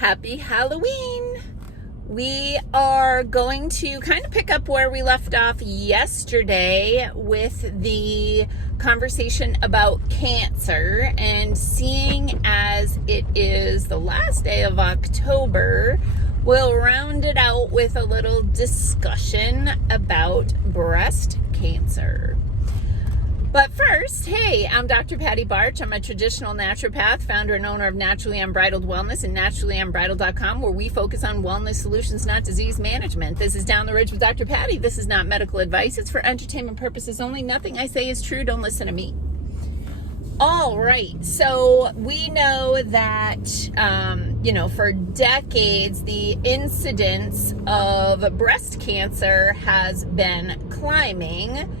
Happy Halloween! We are going to kind of pick up where we left off yesterday with the conversation about cancer, and seeing as it is the last day of October, we'll round it out with a little discussion about breast cancer. But first, hey, I'm Dr. Patty Barch. I'm a traditional naturopath, founder and owner of Naturally Unbridled Wellness and naturallyunbridled.com, where we focus on wellness solutions, not disease management. This is Down the Ridge with Dr. Patty. This is not medical advice. It's for entertainment purposes only. Nothing I say is true. Don't listen to me. All right. So we know that, for decades, the incidence of breast cancer has been climbing.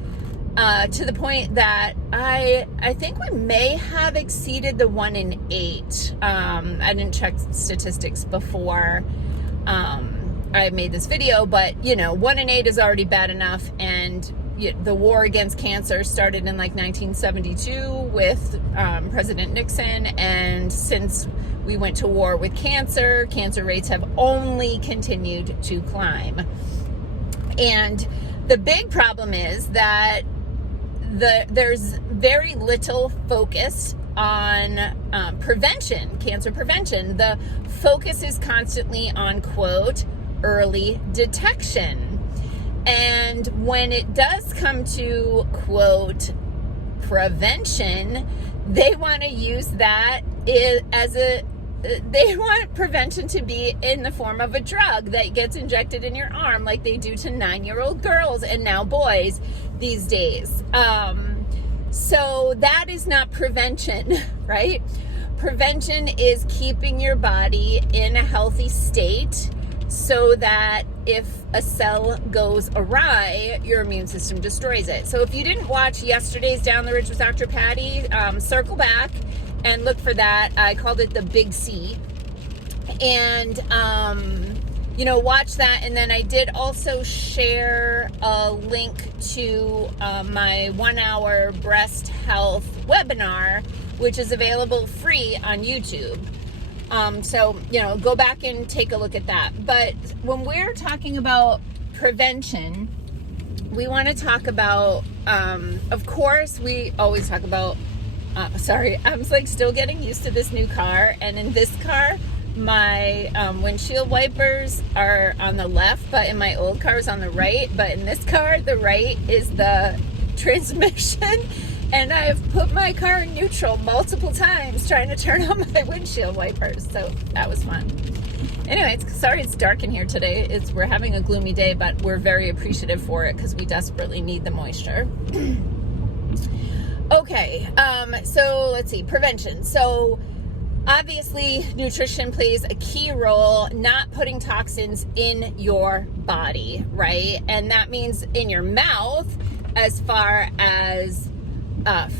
To the point that I think we may have exceeded the 1 in 8. I didn't check statistics before I made this video, but 1 in 8 is already bad enough. And the war against cancer started in like 1972 with President Nixon, and since we went to war with cancer rates have only continued to climb. And the big problem is that there's very little focus on cancer prevention. The focus is constantly on, quote, early detection. And when it does come to, quote, prevention, they want to use that they want prevention to be in the form of a drug that gets injected in your arm like they do to 9-year-old girls and now boys these days. So that is not prevention, right? Prevention is keeping your body in a healthy state so that if a cell goes awry, your immune system destroys it. So if you didn't watch yesterday's Down the Ridge with Dr. Patty, circle back and look for that. I called it the Big C. And, watch that. And then I did also share a link to my 1-hour breast health webinar, which is available free on YouTube. Go back and take a look at that. But when we're talking about prevention, we want to talk about, of course, we always talk about, I'm still getting used to this new car. And in this car, my windshield wipers are on the left, but in my old car is on the right. But in this car, the right is the transmission. And I've put my car in neutral multiple times trying to turn on my windshield wipers. So that was fun. Anyway, sorry it's dark in here today. We're having a gloomy day, but we're very appreciative for it because we desperately need the moisture. Okay, so let's see, prevention. So obviously nutrition plays a key role, not putting toxins in your body, right? And that means in your mouth as far as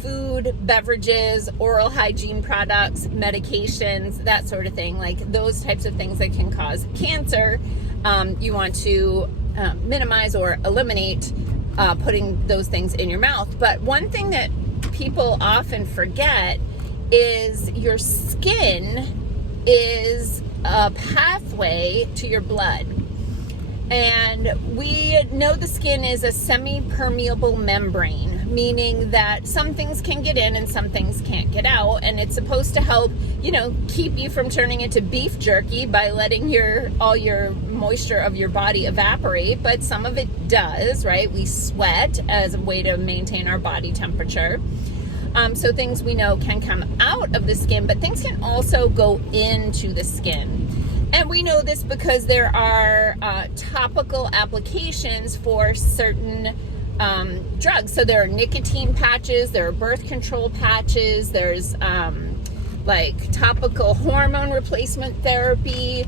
food, beverages, oral hygiene products, medications, that sort of thing, like those types of things that can cause cancer. You want to minimize or eliminate putting those things in your mouth. But one thing that people often forget is your skin is a pathway to your blood. And we know the skin is a semi-permeable membrane, meaning that some things can get in and some things can't get out. And it's supposed to help, keep you from turning into beef jerky by letting all your moisture of your body evaporate. But some of it does, right? We sweat as a way to maintain our body temperature. So things we know can come out of the skin, but things can also go into the skin. And we know this because there are topical applications for certain drugs. So there are nicotine patches, there are birth control patches, there's topical hormone replacement therapy,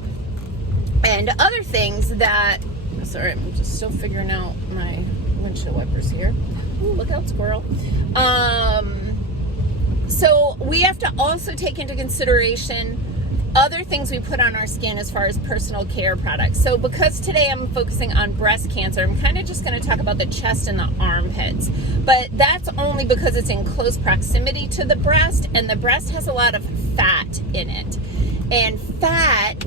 and other things that, sorry, I'm just still figuring out my windshield wipers here. Ooh, look out, squirrel. So we have to also take into consideration other things we put on our skin as far as personal care products. So because today I'm focusing on breast cancer, I'm kind of just going to talk about the chest and the armpits. But that's only because it's in close proximity to the breast, and the breast has a lot of fat in it. And fat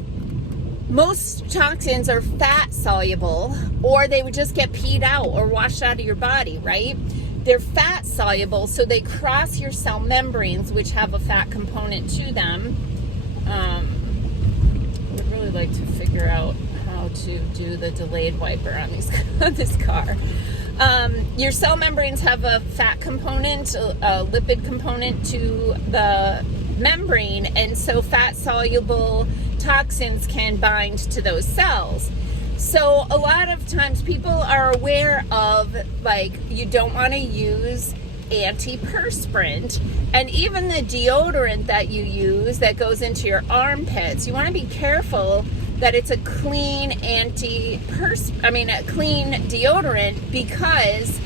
most toxins are fat soluble, or they would just get peed out or washed out of your body, right? They're fat soluble, so they cross your cell membranes, which have a fat component to them. I would really like to figure out how to do the delayed wiper on this car. Your cell membranes have a fat component, a lipid component to the membrane, and so fat soluble toxins can bind to those cells. So a lot of times people are aware of, like, you don't want to use antiperspirant, and even the deodorant that you use that goes into your armpits, you want to be careful that it's a clean a clean deodorant, because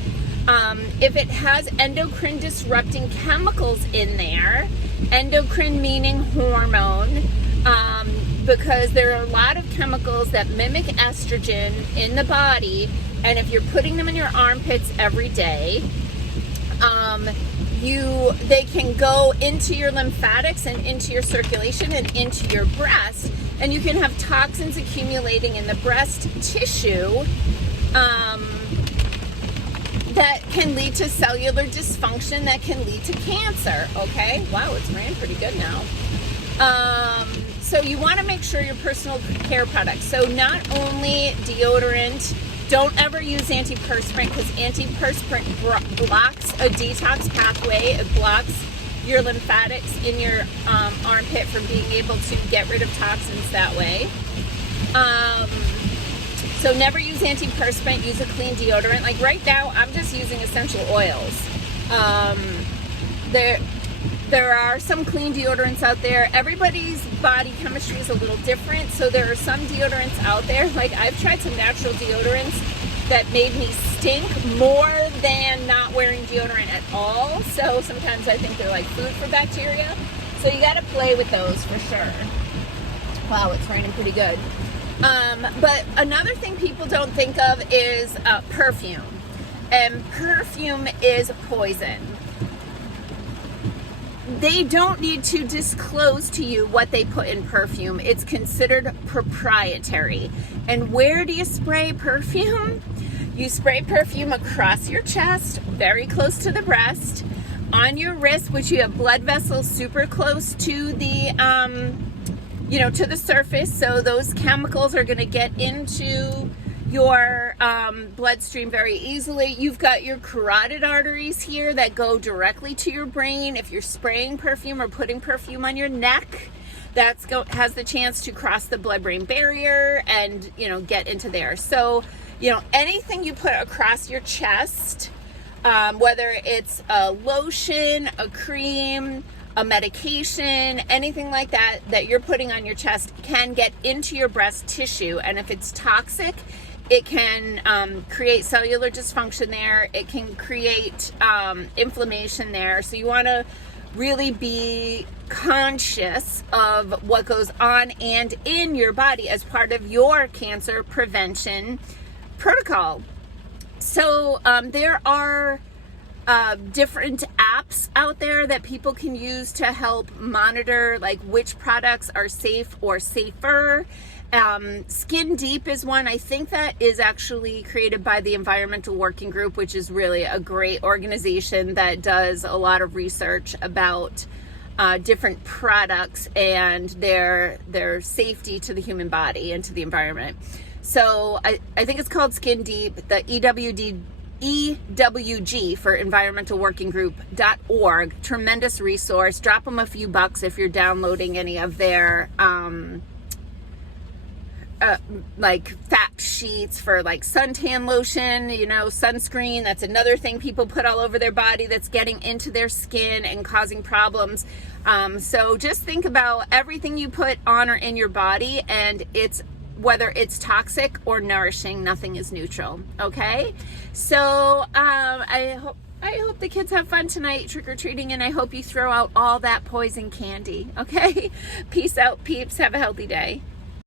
if it has endocrine disrupting chemicals in there, endocrine meaning hormone, because there are a lot of chemicals that mimic estrogen in the body, and if you're putting them in your armpits every day, they can go into your lymphatics and into your circulation and into your breast, and you can have toxins accumulating in the breast tissue that can lead to cellular dysfunction, that can lead to cancer. Okay, wow, it's ran pretty good now. So you want to make sure your personal care products, so not only deodorant, don't ever use antiperspirant, because antiperspirant blocks a detox pathway. It blocks your lymphatics in your armpit from being able to get rid of toxins that way. So never use antiperspirant, use a clean deodorant. Like right now, I'm just using essential oils. There are some clean deodorants out there. Everybody's body chemistry is a little different, so there are some deodorants out there. Like, I've tried some natural deodorants that made me stink more than not wearing deodorant at all. So sometimes I think they're like food for bacteria. So you got to play with those for sure. Wow, it's raining pretty good. But another thing people don't think of is perfume. And perfume is poison. They don't need to disclose to you what they put in perfume. It's considered proprietary. And where do you spray perfume? You spray perfume across your chest, very close to the breast, on your wrist, which you have blood vessels super close to the, to the surface. So those chemicals are going to get into your bloodstream very easily. You've got your carotid arteries here that go directly to your brain. If you're spraying perfume or putting perfume on your neck, has the chance to cross the blood-brain barrier and, get into there. So, anything you put across your chest, whether it's a lotion, a cream, a medication, anything like that you're putting on your chest, can get into your breast tissue. And if it's toxic, it can create cellular dysfunction there. It can create inflammation there. So you want to really be conscious of what goes on and in your body as part of your cancer prevention protocol. So there are different apps out there that people can use to help monitor, like, which products are safe or safer. Skin Deep is one. I think that is actually created by the Environmental Working Group, which is really a great organization that does a lot of research about different products and their safety to the human body and to the environment. So I think it's called Skin Deep. The EWG for environmentalworkinggroup.org. Tremendous resource. Drop them a few bucks if you're downloading any of their like fact sheets for, like, suntan lotion, sunscreen. That's another thing people put all over their body that's getting into their skin and causing problems. So just think about everything you put on or in your body, and whether it's toxic or nourishing, nothing is neutral. Okay, so I hope the kids have fun tonight trick-or-treating, and I hope you throw out all that poison candy. Okay, peace out, peeps. Have a healthy day.